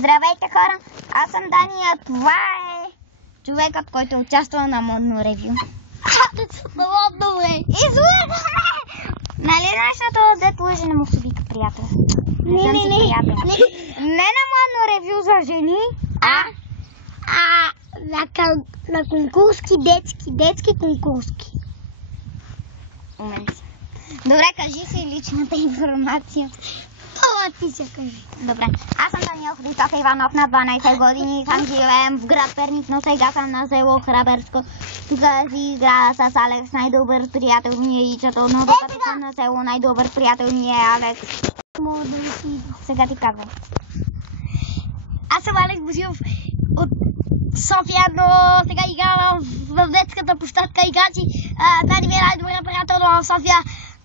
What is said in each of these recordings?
Здравейте, хора! Аз съм Дания. Това е човекът, който е участвал на модно ревю. На модно ревю! Излъга! Нали знаеш на това, дето лъжи не му се вика приятел? Не на модно ревю за жени, на конкурски, детски конкурски. Умен си. Добре, кажи си личната информация. Ти се кажи. Добре. Аз съм Даниел Христов Иванов, на 12 години. Там живеем в град Перник, но сега съм на село Храбърско. Тук си играя с Алекс, най-добър приятел ми е Ичето, но докато съм на село, най-добър приятел ми е Алекс. Сега ти казвам. Аз съм Алекс Божиев от София, но сега играя в детската площадка и Гачи. Дани ми е най-добър приятел в София.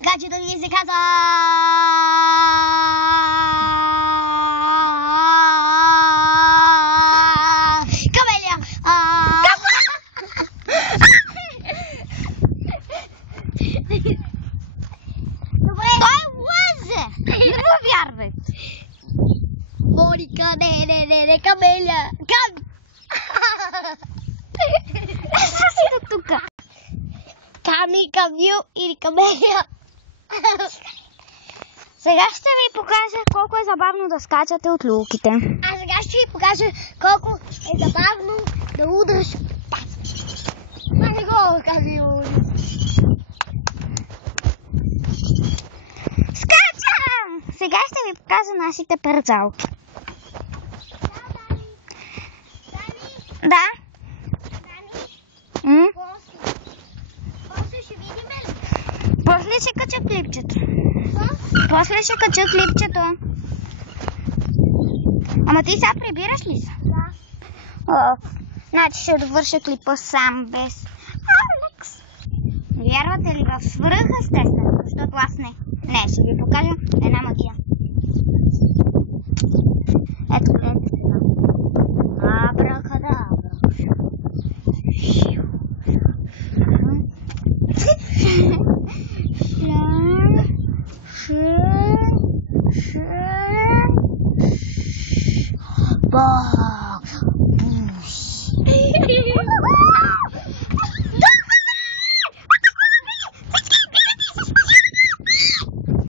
Гачето ми се каза... Камелия! Той лъже! Не му вярвай! Моника, не, Камелия! Защо си до тука? Ками, Камил или Камелия? Сега ще ви покажа колко е забавно да скачате от люлките. А сега ще ви покажа колко е забавно да удръш пас. А не го Камил. Скачам! Сега ще ви покажа нашите перцалки. Да? После ще видим ли? После ще кача клипчето. После ще кача клипчето. Ама ти сега прибираш ли се? Да. Значи ще довърша клипа сам без Алекс. Вярвате ли в свръхестествено? Защото аз не. Не, ще ви покажа една магия. Ето гледайте сега. Абракадабра.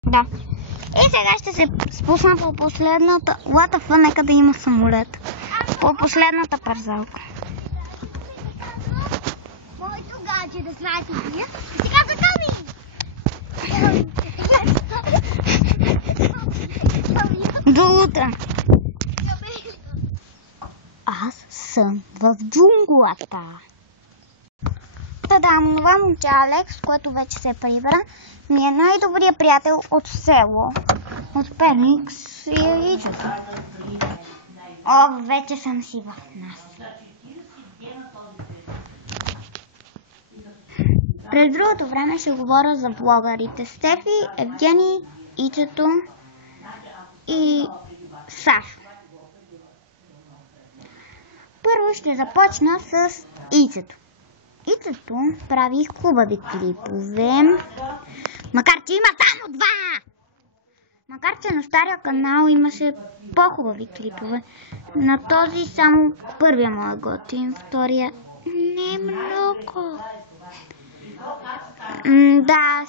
Да. И сега ще се спусна по последната... Латафа, нека да има самолет. По последната парзалка. Моето гадже да знаете вие. Сега за Ками! До утре. Аз съм в джунглата. Тадам, това момче Алекс, което вече се прибра, ми е най-добрият приятел от село. От Перник си е Ичето. О, вече съм си в нас. През другото време ще говоря за влогарите Стефи, Евгений, Ичето и Сашо. Първо ще започна с Ицето. Ицето прави хубави клипове, макар че има само 2! Макар че на стария канал имаше по-хубави клипове. На този само първия му е готин, втория не много. Да,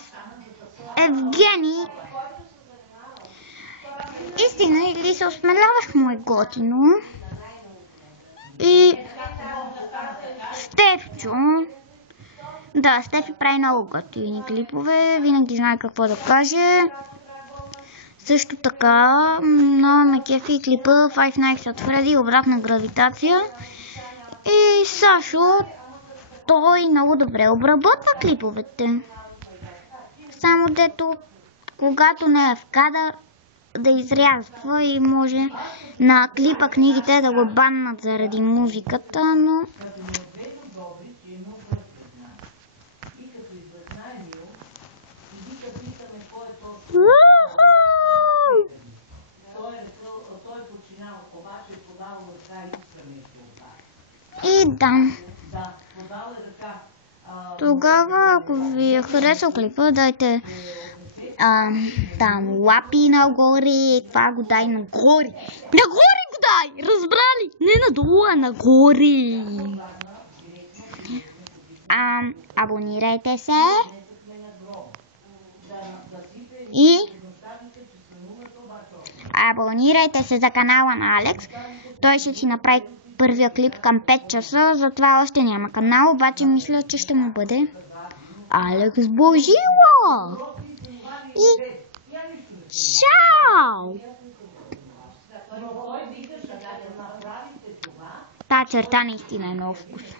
Евгений, истина или се осмелявах му е готино. И Стефчо, да, Стефи прави много готини клипове, винаги знае какво да каже. Също така, много ме кефи клипа Five Nights at Freddy, обратна гравитация. И Сашо, той много добре обработва клиповете. Само дето, когато не е в кадър, да изрязва и може на клипа книгите да го баннат заради музиката, но... И да. Тогава, ако ви е харесал клипа, дайте там лапи нагоре, това го дай нагоре. Нагоре го дай! надолу, а нагоре. Абонирайте се. И абонирайте се за канала на Алекс. Той ще си направи първия клип към 5 часа, затова още няма канал, обаче мисля, че ще му бъде Алекс Божила. И чао! Та черта наистина е много вкусна.